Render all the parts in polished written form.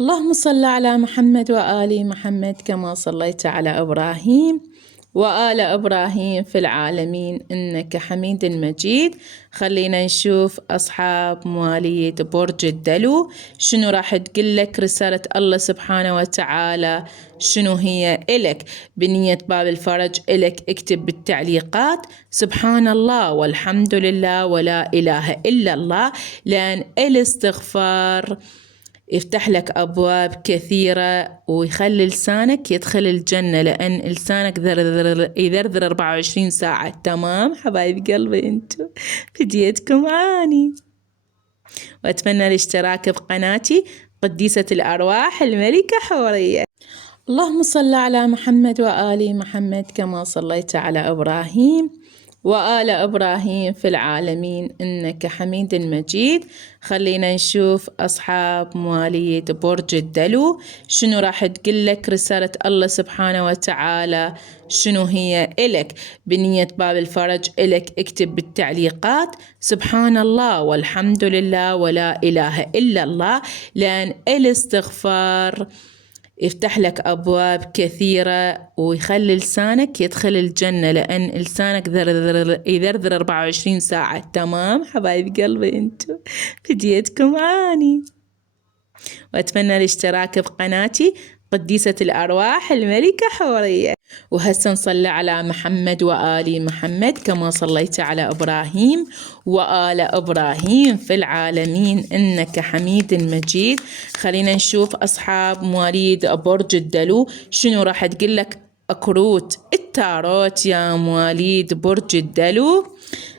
اللهم صل على محمد وآل محمد كما صليت على إبراهيم وآل إبراهيم في العالمين إنك حميد مجيد. خلينا نشوف أصحاب مواليد برج الدلو شنو راح تقول لك رسالة الله سبحانه وتعالى، شنو هي إلك بنية باب الفرج. إلك اكتب بالتعليقات سبحان الله والحمد لله ولا إله إلا الله، لأن الاستغفار يفتح لك أبواب كثيرة ويخلي لسانك يدخل الجنة، لأن لسانك يذرذر 24 ساعة. تمام حبايب قلبي، انتو بديتكم عاني، وأتمنى الاشتراك بقناتي قديسة الأرواح الملكة حورية. اللهم صل على محمد وآل محمد كما صليت على إبراهيم وآل إبراهيم في العالمين إنك حميد مجيد. خلينا نشوف أصحاب مواليد برج الدلو شنو راح تقول لك رسالة الله سبحانه وتعالى، شنو هي إلك بنية باب الفرج. إلك اكتب بالتعليقات سبحان الله والحمد لله ولا إله إلا الله، لأن الاستغفار يفتح لك أبواب كثيرة ويخلي لسانك يدخل الجنة، لأن لسانك يذرذر 24 ساعة. تمام حبايب قلبي، انتو بديتكم عاني، وأتمنى الاشتراك بقناتي قديسة الأرواح الملكة حورية. وهسه نصلي على محمد وآل محمد كما صليت على إبراهيم وآل إبراهيم في العالمين إنك حميد مجيد. خلينا نشوف أصحاب مواليد برج الدلو شنو راح تقول لك كروت التاروت يا مواليد برج الدلو.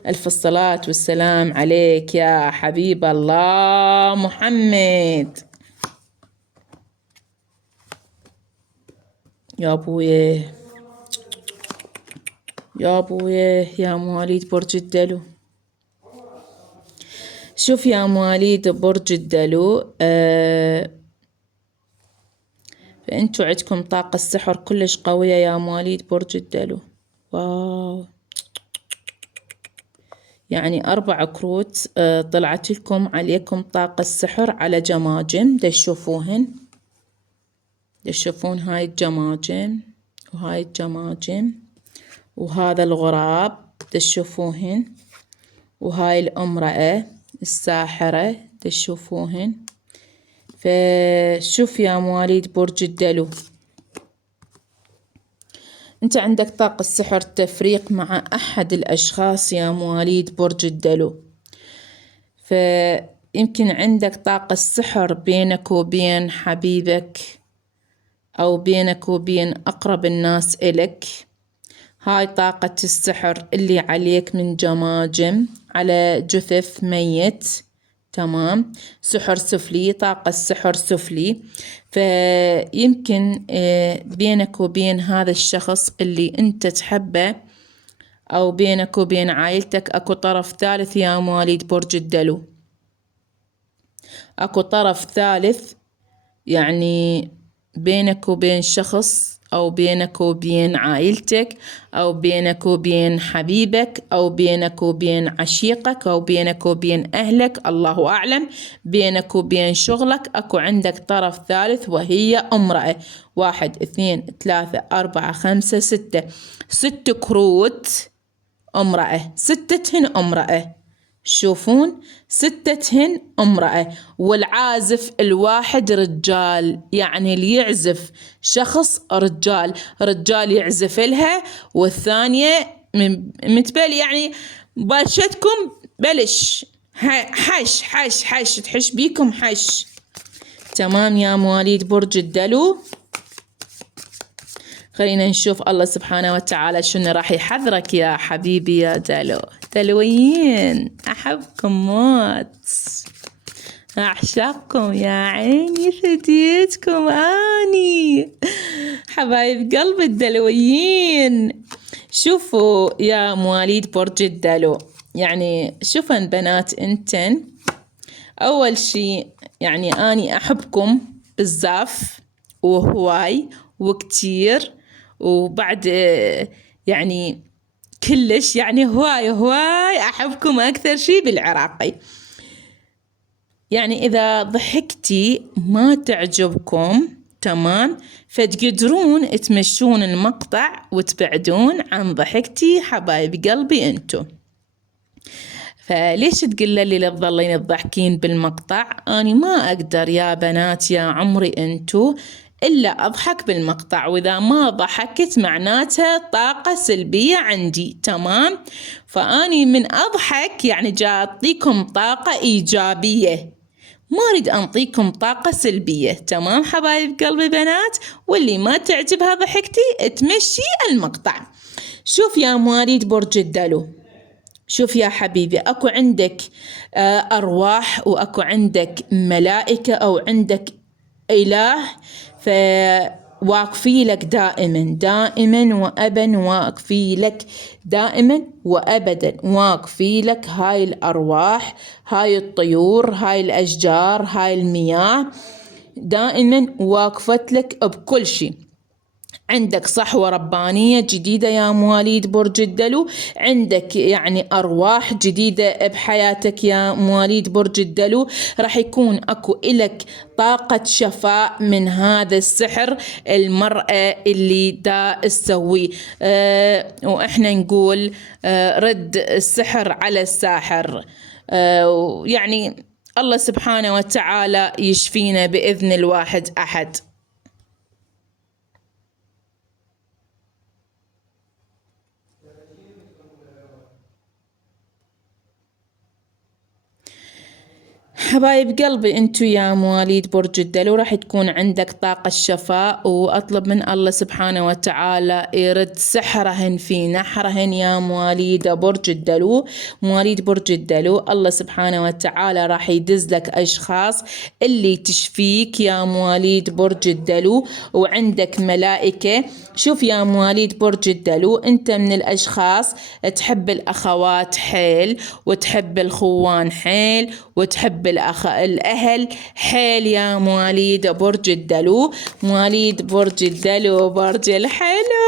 ألف الصلاة والسلام عليك يا حبيب الله محمد. يا أبويه يا أبويه يا مواليد برج الدلو، شوف يا مواليد برج الدلو، فأنتوا عندكم طاقة السحر كلش قوية يا مواليد برج الدلو. واو، يعني 4 كروت طلعت لكم عليكم طاقة السحر على جماجم. تشوفوهن، تشوفون هاي الجماجم وهاي الجماجم وهذا الغراب تشوفوهن، وهاي الامرأة الساحرة تشوفوهن. فشوف يا مواليد برج الدلو، انت عندك طاقة السحر تفريق مع احد الاشخاص يا مواليد برج الدلو، فيمكن عندك طاقة السحر بينك وبين حبيبك او بينك وبين اقرب الناس الك. هاي طاقة السحر اللي عليك من جماجم على جثث ميت. تمام، سحر سفلي، طاقة السحر سفلي. فيمكن بينك وبين هذا الشخص اللي انت تحبه او بينك وبين عائلتك اكو طرف ثالث يا مواليد برج الدلو. اكو طرف ثالث، يعني بينك وبين شخص أو بينك وبين عائلتك أو بينك وبين حبيبك أو بينك وبين عشيقك أو بينك وبين أهلك، الله أعلم، بينك وبين شغلك أكو عندك طرف ثالث وهي امرأة. 1 2 3 4 5 6، 6 كروت امرأة، 6 امرأة. تشوفون 6 امرأة، والعازف الواحد رجال، يعني اللي يعزف شخص رجال، رجال يعزف لها، والثانية متبالي يعني بلشتكم بلش حش حش حش تحش بيكم حش. تمام يا مواليد برج الدلو، خلينا نشوف الله سبحانه وتعالى شنو راح يحذرك يا حبيبي يا دلو. دلويين أحبكم موت، أعشقكم يا عيني، فديتكم أني حبايب قلب الدلويين. شوفوا يا مواليد برج الدلو، يعني شوفن بنات انتن، أول شي يعني أني أحبكم بالزاف وهواي وكتير، وبعد يعني كلش، يعني هواي هواي أحبكم أكثر شي بالعراقي. يعني إذا ضحكتي ما تعجبكم تمام، فتقدرون تمشون المقطع وتبعدون عن ضحكتي حبايب قلبي انتو. فليش تقول لي لا تظلين تضحكين بالمقطع؟ أنا ما أقدر يا بنات يا عمري انتو إلا أضحك بالمقطع، وإذا ما ضحكت معناتها طاقة سلبية عندي تمام. فأني من أضحك يعني جاء أعطيكم طاقة إيجابية، ما أريد أنطيكم طاقة سلبية تمام حبايب قلبي بنات. واللي ما تعجبها ضحكتي تمشي المقطع. شوف يا مواليد برج الدلو، شوف يا حبيبي، أكو عندك أرواح، وأكو عندك ملائكة، أو عندك إله، فواقفي لك دائما وأبدا، واقفي لك دائما وأبدا، واقفي لك هاي الأرواح، هاي الطيور، هاي الأشجار، هاي المياه، دائما واقفت لك بكل شيء. عندك صحوة ربانية جديدة يا مواليد برج الدلو، عندك يعني أرواح جديدة بحياتك يا مواليد برج الدلو. راح يكون أكو إلك طاقة شفاء من هذا السحر المرأة اللي دا تسويه. وإحنا نقول رد السحر على الساحر. يعني الله سبحانه وتعالى يشفينا بإذن الواحد أحد. حبايب قلبي انتو يا مواليد برج الدلو، راح تكون عندك طاقة الشفاء، واطلب من الله سبحانه وتعالى يرد سحرهن في نحرهن يا مواليد برج الدلو. مواليد برج الدلو الله سبحانه وتعالى راح يدز لك اشخاص اللي تشفيك يا مواليد برج الدلو، وعندك ملائكة. شوف يا مواليد برج الدلو، انت من الاشخاص تحب الاخوات حيل، وتحب الخوان حيل، وتحب الأهل حيل يا مواليد برج الدلو. مواليد برج الدلو برج الحلو،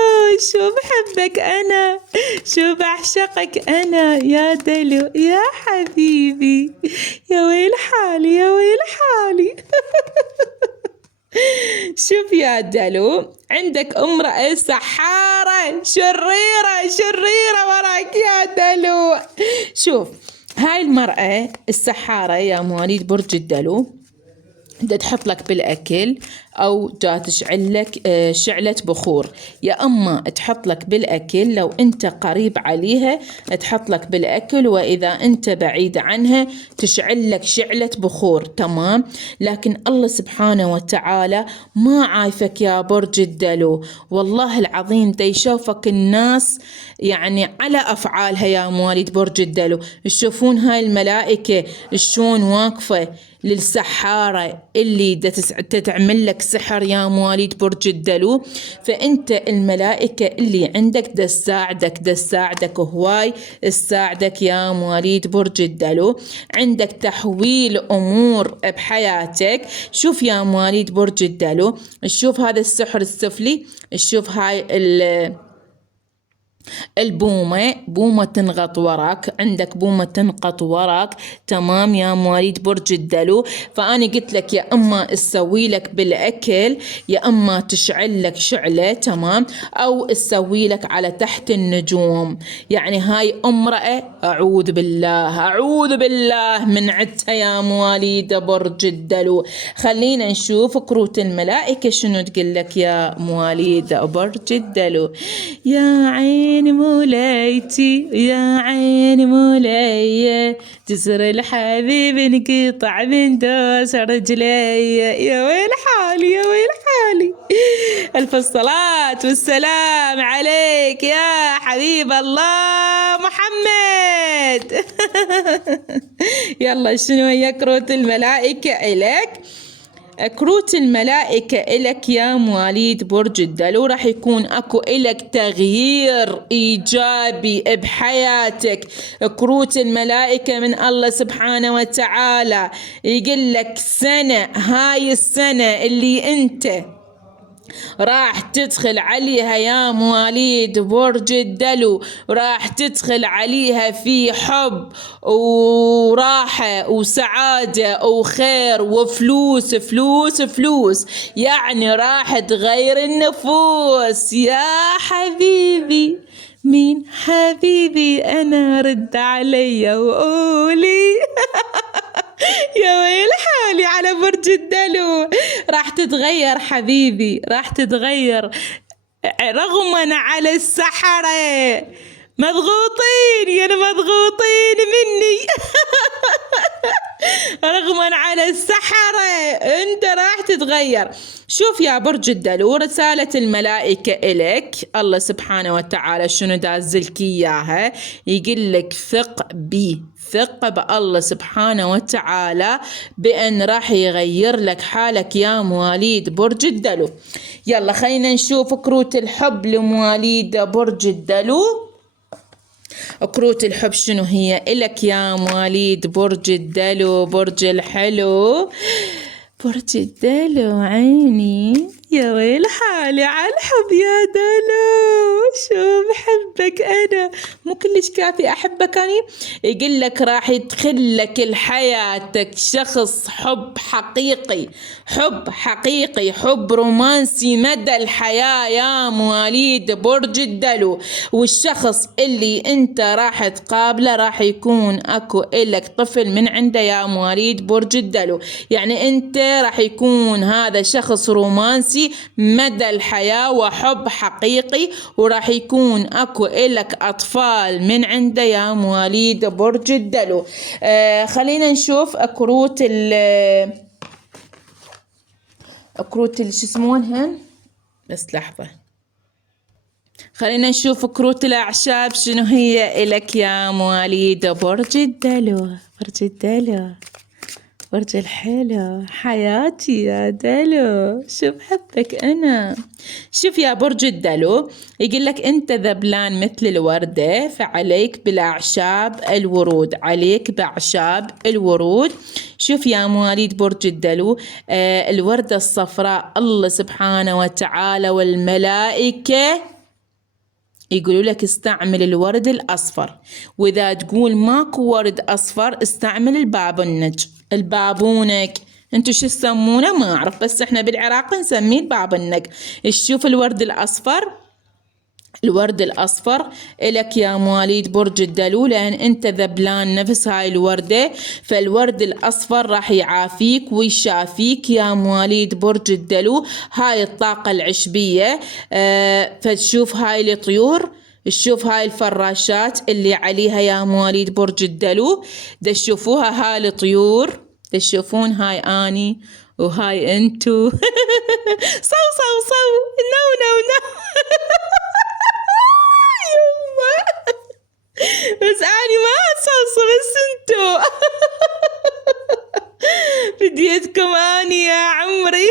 شو بحبك أنا، شو بعشقك أنا يا دلو يا حبيبي، يا ويل حالي يا ويل حالي. شوف يا دلو، عندك امرأة سحارة شريرة وراك يا دلو. شوف هاي المرأة السحارة يا مواليد برج الدلو، دا تحط لك بالأكل، أو دا تشعل لك شعلة بخور. يا أما تحط لك بالأكل لو أنت قريب عليها تحط لك بالأكل، وإذا أنت بعيد عنها تشعل لك شعلة بخور تمام. لكن الله سبحانه وتعالى ما عايفك يا برج الدلو، والله العظيم دا يشوفك الناس يعني على أفعالها يا مواليد برج الدلو. تشوفون هاي الملائكة شلون واقفة للسحارة اللي تتعمل لك سحر يا مواليد برج الدلو. فأنت الملائكة اللي عندك دا تساعدك هواي تساعدك يا مواليد برج الدلو. عندك تحويل أمور بحياتك. شوف يا مواليد برج الدلو، شوف هذا السحر السفلي، شوف هاي بومة تنغط وراك، عندك بومة تنقط وراك تمام يا مواليد برج الدلو. فأنا قلت لك يا أما تسوي لك بالأكل، يا أما تشعل لك شعلة تمام، أو تسوي لك على تحت النجوم. يعني هاي امرأة أعوذ بالله من عدتها يا مواليد برج الدلو. خلينا نشوف كروت الملائكة شنو تقول لك يا مواليد برج الدلو. يا عيني مولايتي يا عيني مولاي، جسر الحبيب انقطع من دوس رجلي، يا ويل حالي يا ويل حالي. ألف الصلاة والسلام عليك يا حبيب الله محمد. يلا شنو هي كروت الملائكة إلك؟ كروت الملائكة إلك يا مواليد برج الدلو، راح يكون أكو إلك تغيير إيجابي بحياتك. كروت الملائكة من الله سبحانه وتعالى يقول لك سنة، هاي السنة اللي أنت راح تدخل عليها يا مواليد برج الدلو، راح تدخل عليها في حب وراحة وسعادة وخير وفلوس فلوس فلوس، يعني راح تغير النفوس. يا حبيبي مين حبيبي أنا، رد علي وقولي يا ويل حالي على برج الدلو. راح تتغير حبيبي، راح تتغير رغما على السحرة، مضغوطين يا مضغوطين مني رغما على السحرة انت راح تتغير. شوف يا برج الدلو، رسالة الملائكة إلك، الله سبحانه وتعالى شنو دازلك إياها، يقول لك ثق بي، ثق بالله سبحانه وتعالى بأن راح يغير لك حالك يا مواليد برج الدلو. يلا خلينا نشوف كروت الحب لمواليد برج الدلو. كروت الحب شنو هي إلك يا مواليد برج الدلو؟ برج الحلو، برج الدلو عيني يا ويل حالي على الحب يا دلو، شو بحبك أنا، مو كلش كافي أحبك أني. يقول لك راح يدخل لك لحياتك شخص حب حقيقي، حب حقيقي، حب رومانسي مدى الحياة يا مواليد برج الدلو. والشخص اللي انت راح تقابله راح يكون اكو إلك طفل من عنده يا مواليد برج الدلو، يعني انت راح يكون هذا شخص رومانسي مدى الحياة وحب حقيقي، وراح يكون اكو إلك اطفال من عنده يا مواليد برج الدلو. خلينا نشوف كروت شو يسمونها، بس لحظة، خلينا نشوف كروت الأعشاب شنو هي إلك يا مواليد برج الدلو. برج الدلو، برج الحلو، حياتي يا دلو، شو بحبك أنا. شوف يا برج الدلو، يقول لك أنت ذبلان مثل الوردة، فعليك بالأعشاب الورود، عليك بأعشاب الورود. شوف يا مواليد برج الدلو، الوردة الصفراء الله سبحانه وتعالى والملائكة يقولوا لك استعمل الورد الأصفر، وإذا تقول ماكو ورد أصفر استعمل البابونج، البابونك انتو شو تسمونه ما أعرف، بس احنا بالعراق نسميه البابونج. تشوف الورد الأصفر، الورد الأصفر إلك يا مواليد برج الدلو، لأن أنت ذبلان نفس هاي الوردة، فالورد الأصفر راح يعافيك ويشافيك يا مواليد برج الدلو. هاي الطاقة العشبية. فتشوف هاي الطيور، تشوف هاي الفراشات اللي عليها يا مواليد برج الدلو، تشوفوها هاي الطيور، تشوفون هاي أني وهاي أنتو صو صو صو نو نو نو بس أني ما أصوص، بس انتو بديتكم أني يا عمري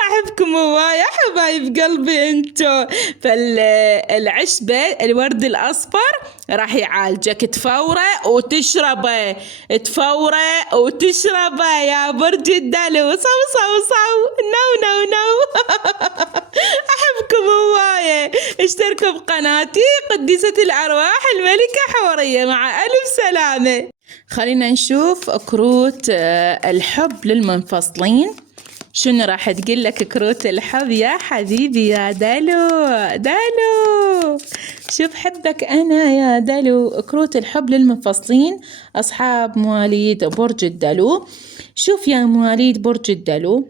أحبكم هواي حبايب قلبي انتو. فالعشبة الورد الأصفر راح يعالجك، تفوره وتشربه، تفوره وتشربه يا برج الدلو، صو صو صو نو نو نو أحبكم هواي. اشتركوا بقناتي قديسة الأرواح الملكة حورية، مع ألف سلامة. خلينا نشوف كروت الحب للمنفصلين شنو راح تقول لك كروت الحب يا حبيبي يا دلو. دلو شوف حبك أنا يا دلو. كروت الحب للمنفصلين أصحاب مواليد برج الدلو. شوف يا مواليد برج الدلو،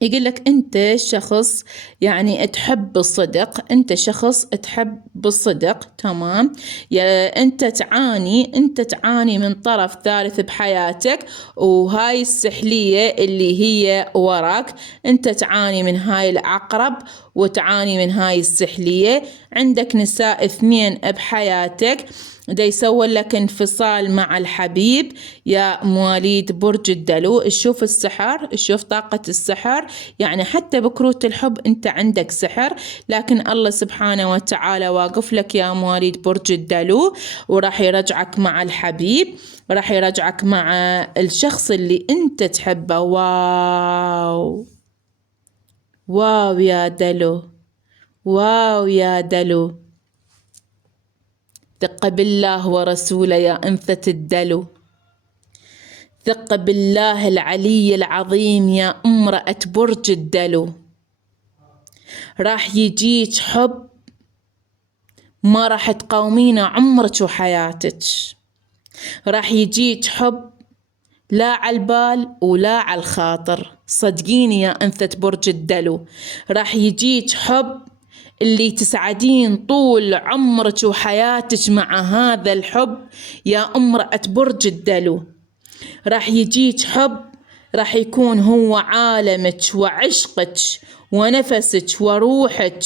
يقول لك أنت شخص يعني تحب الصدق، أنت شخص تحب بالصدق، تمام. أنت تعاني من طرف ثالث بحياتك، وهاي السحلية اللي هي وراك، أنت تعاني من هاي العقرب وتعاني من هاي السحلية. عندك نساء 2 بحياتك، دا يسوي لك انفصال مع الحبيب يا مواليد برج الدلو. شوف السحر، شوف طاقة السحر، يعني حتى بكروت الحب انت عندك سحر، لكن الله سبحانه وتعالى واقف لك يا مواليد برج الدلو، وراح يرجعك مع الحبيب، راح يرجعك مع الشخص اللي انت تحبه. واو واو يا دلو، واو يا دلو. ثق بالله ورسوله يا أنثى الدلو، ثق بالله العلي العظيم يا امرأة برج الدلو. راح يجيك حب ما راح تقاومينه عمرك وحياتك، راح يجيك حب لا على البال ولا على الخاطر، صدقيني يا أنثى برج الدلو. راح يجيك حب اللي تسعدين طول عمرك وحياتك مع هذا الحب يا امرأة برج الدلو. راح يجيك حب راح يكون هو عالمك وعشقك ونفسك وروحك،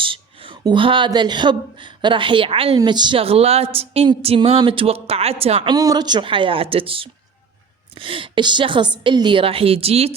وهذا الحب راح يعلمك شغلات انت ما متوقعتها عمرك وحياتك. الشخص اللي راح يجيك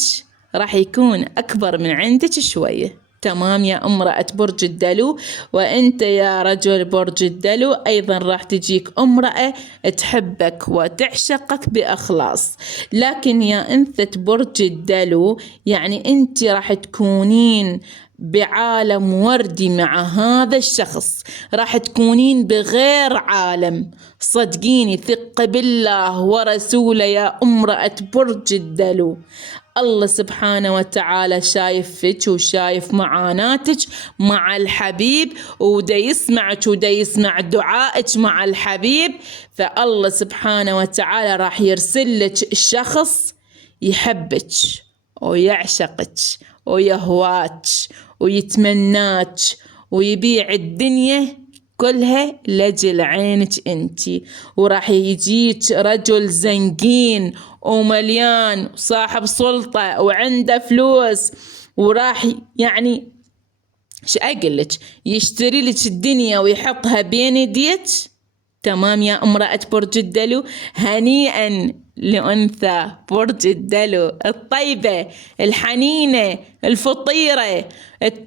راح يكون أكبر من عندك شوية، تمام يا امرأة برج الدلو. وانت يا رجل برج الدلو ايضا راح تجيك امرأة تحبك وتعشقك بإخلاص. لكن يا أنثى برج الدلو يعني انت راح تكونين بعالم وردي مع هذا الشخص، راح تكونين بغير عالم، صدقيني ثق بالله ورسوله يا امرأة برج الدلو. الله سبحانه وتعالى شايف فيك وشايف معاناتك مع الحبيب، ودا يسمعك ودا يسمع دعائك مع الحبيب، فالله سبحانه وتعالى راح يرسل لك الشخص يحبك ويعشقك ويهواك ويتمناك ويبيع الدنيا كلها لجل عينك انتي. وراح يجيك رجل زنقين ومليان وصاحب سلطة وعنده فلوس، وراح يعني شو أقلك يشتري لك الدنيا ويحطها بين يديك، تمام يا امرأة برج الدلو. هنيئا لأنثى برج الدلو الطيبة الحنينة الفطيرة،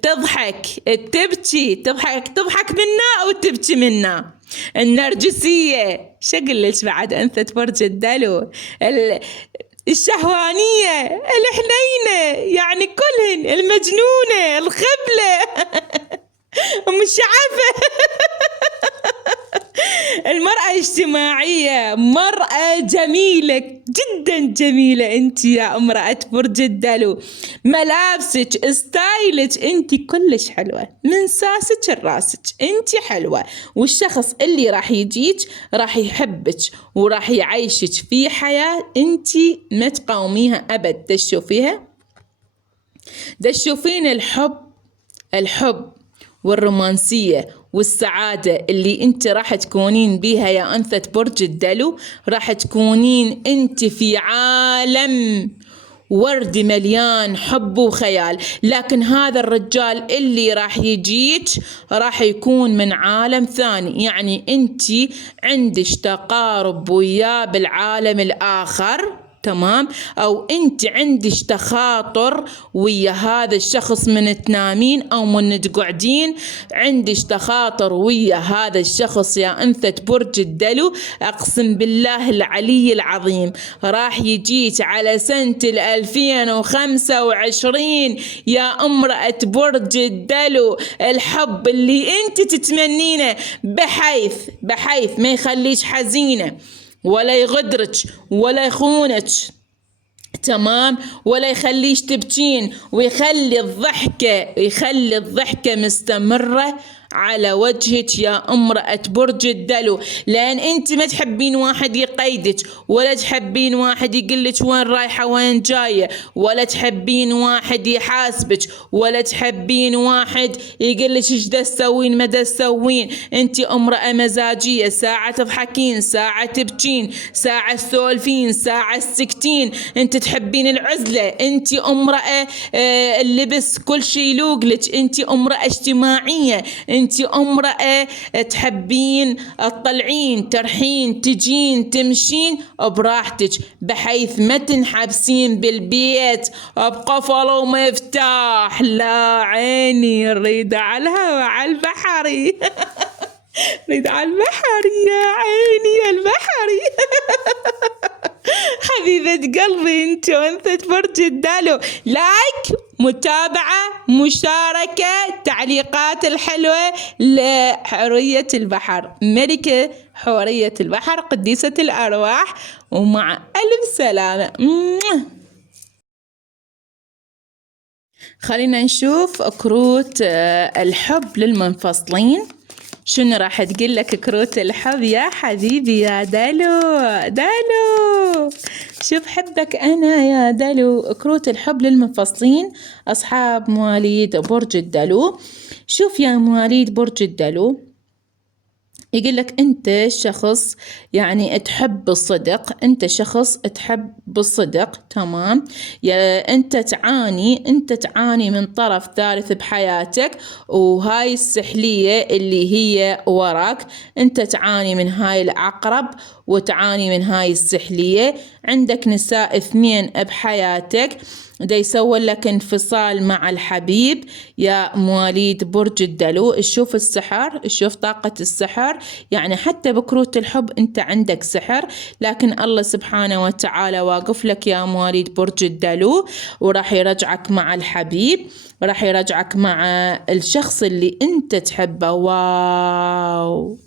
تضحك تبكي، تضحك منا أو تبكي منا، النرجسية، شقلك بعد أنثى برج الدلو، الشهوانية الحنينة، يعني كلهن، المجنونة الخبلة مشعفة المرأة اجتماعية، مرأة جميلة جدا جميلة انت يا امرأة برج الدلو، ملابسك ستايلك انت كلش حلوة من ساسك لراسك، انت حلوة. والشخص اللي راح يجيك راح يحبك وراح يعيشك في حياة انت ما تقاوميها ابد. تشوفين الحب والرومانسية والسعادة اللي انت راح تكونين بيها يا أنثى برج الدلو. راح تكونين انت في عالم وردي مليان حب وخيال، لكن هذا الرجال اللي راح يجيك راح يكون من عالم ثاني، يعني انت عندك تقارب وياه بالعالم الآخر، تمام، أو أنت عندك تخاطر ويا هذا الشخص من تنامين أو من تقعدين، عندك تخاطر ويا هذا الشخص يا أنثى برج الدلو. أقسم بالله العلي العظيم راح يجيك على سنة 2025 يا امرأة برج الدلو الحب اللي أنت تتمنينه، بحيث ما يخليش حزينة ولا يغدرك ولا يخونك، تمام، ولا يخليش تبكين، ويخلي الضحكة مستمرة على وجهك يا امرأة برج الدلو. لأن أنت ما تحبين واحد يقيدك، ولا تحبين واحد يقلك وين رايحة وين جاية، ولا تحبين واحد يحاسبك، ولا تحبين واحد يقلك ايش دا تسوين ما دا تسوين. أنت امرأة مزاجية، ساعة تضحكين، ساعة تبكين، ساعة تسولفين، ساعة تسكتين. أنت تحبين العزلة، أنت امرأة اللبس كل شي يلوقلك، أنت امرأة اجتماعية، انت امرأة تحبين تطلعين ترحين تجين تمشين براحتك، بحيث ما تنحبسين بالبيت بقفل ومفتاح. لا عيني، نريد على الهوا على البحري نريد على البحري يا عيني يا البحري حبيبة قلبي انت وانثى برج الدلو. لايك، متابعة، مشاركة، تعليقات الحلوة لحورية البحر، ملكة حورية البحر، قديسة الأرواح، ومع ألف سلامة. خلينا نشوف كروت الحب للمنفصلين. شنو راح تقول لك كروت الحب يا حبيبي يا دلو؟ دلو شوف حبك أنا يا دلو. كروت الحب للمنفصلين أصحاب مواليد برج الدلو. شوف يا مواليد برج الدلو، يقول لك أنت شخص يعني تحب الصدق، أنت شخص تحب بالصدق، تمام؟ أنت تعاني من طرف ثالث بحياتك، وهاي السحلية اللي هي وراك، أنت تعاني من هاي العقرب وتعاني من هاي السحلية. عندك نساء 2 بحياتك، دا يسوي لك انفصال مع الحبيب يا مواليد برج الدلو. شوف السحر، شوف طاقة السحر، يعني حتى بكروت الحب انت عندك سحر، لكن الله سبحانه وتعالى واقف لك يا مواليد برج الدلو، وراح يرجعك مع الحبيب، وراح يرجعك مع الشخص اللي انت تحبه. واو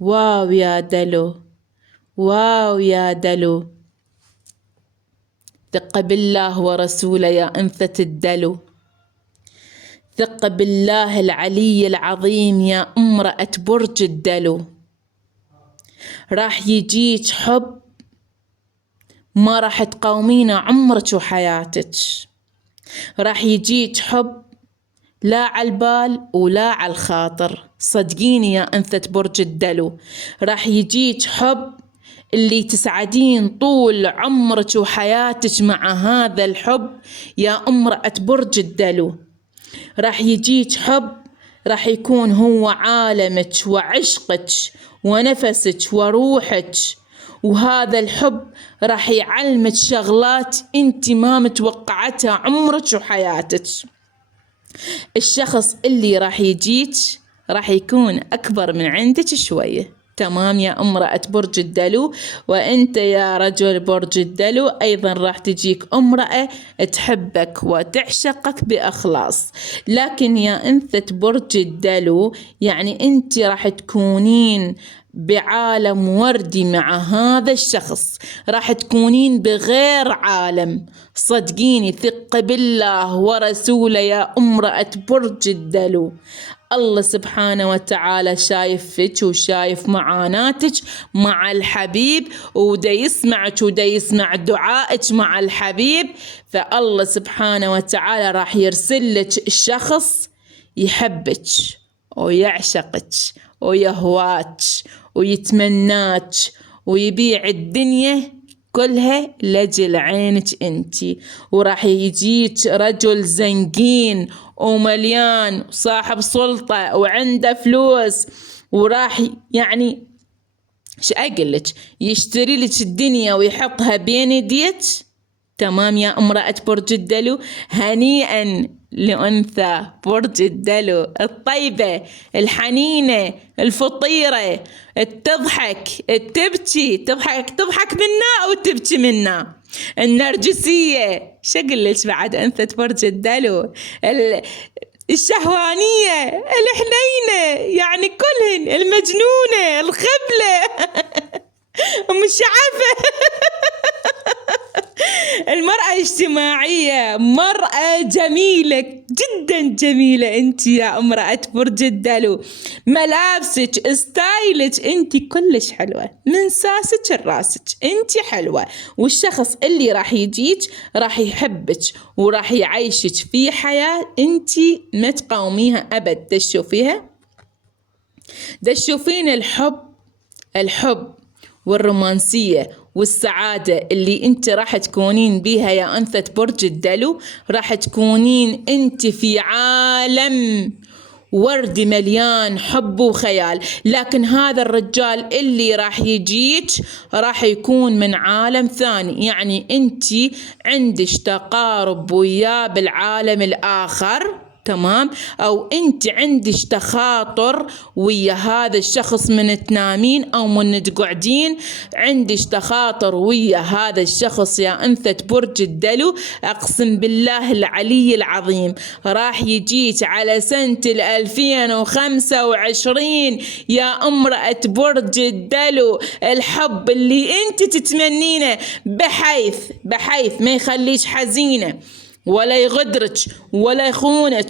واو يا دلو، واو يا دلو. ثق بالله ورسوله يا أنثى الدلو، ثق بالله العلي العظيم يا امرأة برج الدلو. راح يجيك حب ما راح تقاومينه عمرك وحياتك، راح يجيك حب لا على البال ولا على الخاطر، صدقيني يا أنثى برج الدلو. راح يجيك حب اللي تسعدين طول عمرك وحياتك مع هذا الحب يا امرأة برج الدلو. راح يجيك حب راح يكون هو عالمك وعشقك ونفسك وروحك، وهذا الحب راح يعلمك شغلات انت ما متوقعتها عمرك وحياتك. الشخص اللي راح يجيك راح يكون أكبر من عندك شوية، تمام يا امرأة برج الدلو. وانت يا رجل برج الدلو ايضا راح تجيك امرأة تحبك وتعشقك بإخلاص. لكن يا انثى برج الدلو يعني انت راح تكونين بعالم وردي مع هذا الشخص، راح تكونين بغير عالم، صدقيني، ثق بالله ورسوله يا امرأة برج الدلو. الله سبحانه وتعالى شايف فيك وشايف معاناتك مع الحبيب، ودا يسمعك ودا يسمع دعائك مع الحبيب، فالله سبحانه وتعالى راح يرسل لك الشخص يحبك ويعشقك ويهواك ويتمناك ويبيع الدنيا كلها لجل عينك انتي. وراح يجيك رجل زنقين ومليان وصاحب سلطة وعنده فلوس، وراح يعني شو أقلك يشتري لك الدنيا ويحطها بين يديك، تمام يا امرأة برج الدلو. هنيئا لأنثى برج الدلو الطيبة الحنينة الفطيرة، تضحك تبكي، تضحك منا وتبكي منا، النرجسية، شقلش بعد أنثى برج الدلو، الشهوانية الحنينة، يعني كلهن، المجنونة الخبلة مشعفة المرأة اجتماعية، مرأة جميلة جدا جميلة انت يا امرأة برج الدلو. ملابسك، ستايلك، انت كلش حلوة من ساسك لراسك، انت حلوة. والشخص اللي راح يجيك راح يحبك وراح يعيشك في حياة انت ما تقاوميها ابد. تشوفين الحب والرومانسية والسعادة اللي انت راح تكونين بيها يا أنثى برج الدلو. راح تكونين انت في عالم ورد مليان حب وخيال. لكن هذا الرجال اللي راح يجيك راح يكون من عالم ثاني، يعني انت عندك تقارب وياه بالعالم الآخر، تمام؟ أو أنت عندك تخاطر ويا هذا الشخص من تنامين أو من تقعدين، عندك تخاطر ويا هذا الشخص يا أنثى برج الدلو. أقسم بالله العلي العظيم راح يجيك على سنة 2025 يا امرأة برج الدلو الحب اللي أنت تتمنينه، بحيث ما يخليش حزينة ولا يغدرك ولا يخونك،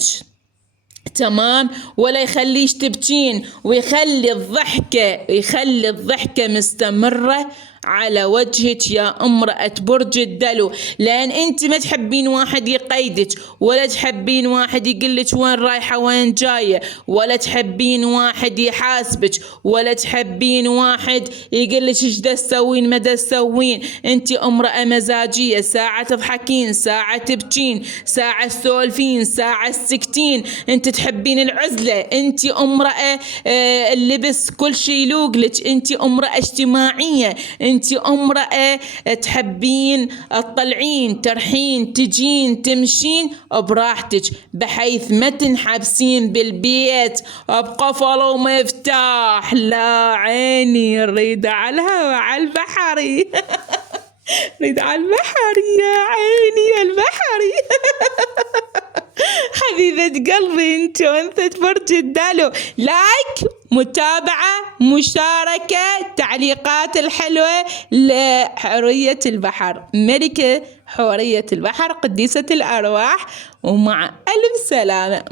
تمام؟ ولا يخليش تبكين، ويخلي الضحكة مستمرة على وجهك يا امرأة برج الدلو. لأن أنت ما تحبين واحد يقيدك، ولا تحبين واحد يقلك وين رايحة وين جاية، ولا تحبين واحد يحاسبك، ولا تحبين واحد يقلك ايش دا تسوين ما دا تسوين. أنت امرأة مزاجية، ساعة تضحكين، ساعة تبكين، ساعة تسولفين، ساعة تسكتين. أنت تحبين العزلة، أنت امرأة اللبس كل شيء يلوقلك، أنت امرأة اجتماعية، أنت امرأة تحبين تطلعين ترحين تجين تمشين براحتك، بحيث ما تنحبسين بالبيت بقفل ومفتاح. لا عيني نريد على الهوا على البحري نريد على البحري يا عيني يا البحري حبيبة قلبي انت وانثى برج الدلو. لايك، متابعة، مشاركة، تعليقات الحلوة لحورية البحر، ملكة حورية البحر، قديسة الأرواح، ومع ألف سلامة.